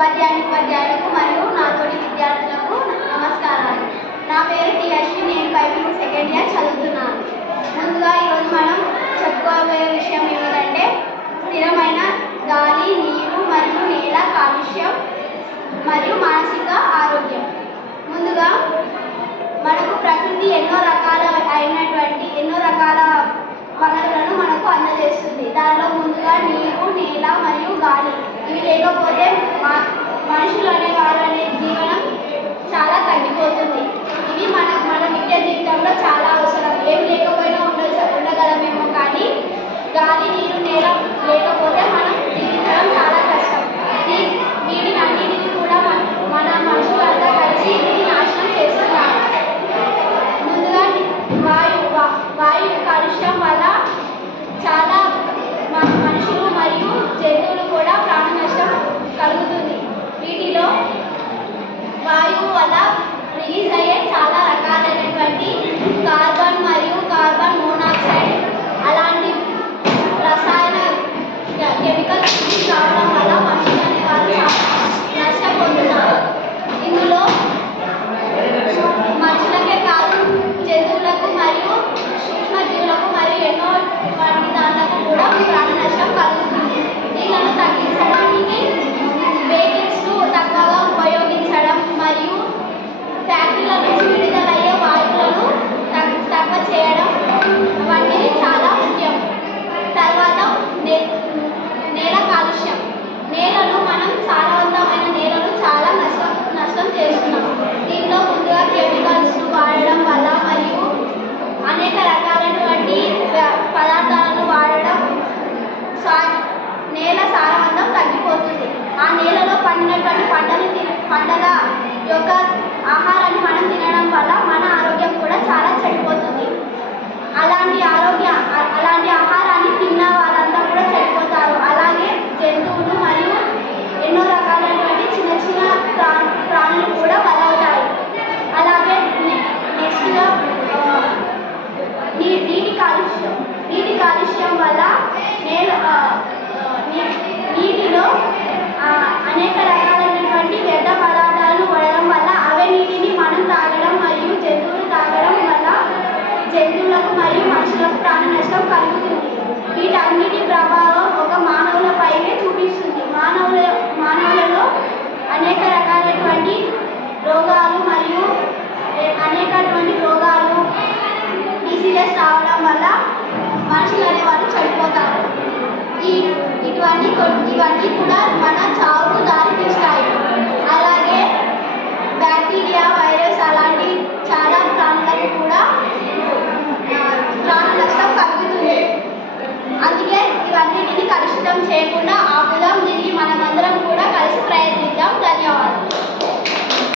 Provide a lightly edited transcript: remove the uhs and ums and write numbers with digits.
ఉపాధ్యాయులకు మరియు నాతోటి విద్యార్థులకు నమస్కారాలు. నా పేరు టి అశ్విన్. నేను బైపీసీ సెకండ్ ఇయర్ చదువుతున్నాను. ముందుగా ఈరోజు మనం చెప్పుకోబోయే విషయం ఏమిటంటే స్థిరమైన గాలి, నీరు మరియు నేల కాలుష్యం మరియు మానసిక ఆరోగ్యం. ముందుగా మనకు ప్రకృతి ఎన్నో రకాల వనరులను మనకు అందజేస్తుంది. దానిలో ముందుగా నీరు, నేల మరియు గాలి. ఇవి లేకపోతే మనుషులు అనేవారు అనే జీవనం చాలా తగ్గిపోతుంది. ఇవి మన నిత్య జీవితంలో చాలా అవసరం. ఏమి లేకపోయినా ఉండగలమేమో, కానీ గాలి, నీరు, నేల లేకపోతే మనం జీవించడం చాలా కష్టం. వీటిని అన్నిటిని కూడా మన మనుషులంతా కలిసి నాశనం చేస్తున్నారు. ముందుగా వాయు కాలుష్యం వల్ల చాలా మనుషులు మరియు జంతువులు కూడా ప్రాణ నష్టం కలుగుతుంది. వీటిలో వాయువు వల్ల రిలీజ్ అయ్యే చాలా రకాలైనటువంటి కార్బన్ మరియు కార్బన్ మోనాక్సైడ్ అలాంటి రసాయన కెమికల్స్ రావడం వల్ల మనుషులు అనేవారు నష్టపోతున్నారు. ఇందులో మనుషులకే కాదు, జంతువులకు మరియు సూక్ష్మజీవులకు మరియు ఎన్నో దానికి కూడా ప్రాణ నష్టం కలుగుతుంది. దీనిని తగ్గించడానికి వెహికల్స్ తక్కువగా ఉపయోగించడం మరియు ఫ్యాక్టరీల నుంచి విడుదలయ్యే వాయువులను తక్కువ చేయడం వంటివి చాలా ముఖ్యం. తర్వాత నేల కాలుష్యం. నేలను మనం సారవంతమైన నేలను చాలా నష్టం చేస్తున్నాం. దీనిలో ముందుగా కెమికల్స్ వాడడం వల్ల మరియు అనేక రకాలైనటువంటి పదార్థాలను వాడడం నేల సారవంతం తగ్గిపోతుంది. ఆ నేలలో పండినటువంటి పంటల యొక్క ఆహారాన్ని మనం తినడం వల్ల మన ఆరోగ్యం కూడా చాలా చెడిపోతుంది. అలాంటి ఆహారాన్ని తిన్న వాళ్ళంతా కూడా చెడిపోతారు. అలాగే జంతువులు మరియు ఎన్నో రకాలైనటువంటి చిన్న చిన్న ప్రాణులు కూడా బలవుతాయి. అలాగే నెక్స్ట్గా నీటి కాలుష్యం వల్ల నీటిలో అనేక రకాలైనటువంటి వ్యర్థ పదార్థాలను పడడం వల్ల అవే నీటిని మనం తాగడం మరియు జంతువులు తాగడం వల్ల జంతువులకు మరియు మనుషులకు ప్రాణ నష్టం కలుగుతుంది. వీటన్నిటి ప్రభావం ఒక మానవులపైనే చూపిస్తుంది. మానవులలో అనేక రకాలైనటువంటి రోగాలు మరియు డిసీజెస్ రావడం వల్ల మనుషులు అనేవాళ్ళు చనిపోతారు. ఇవన్నీ కూడా మన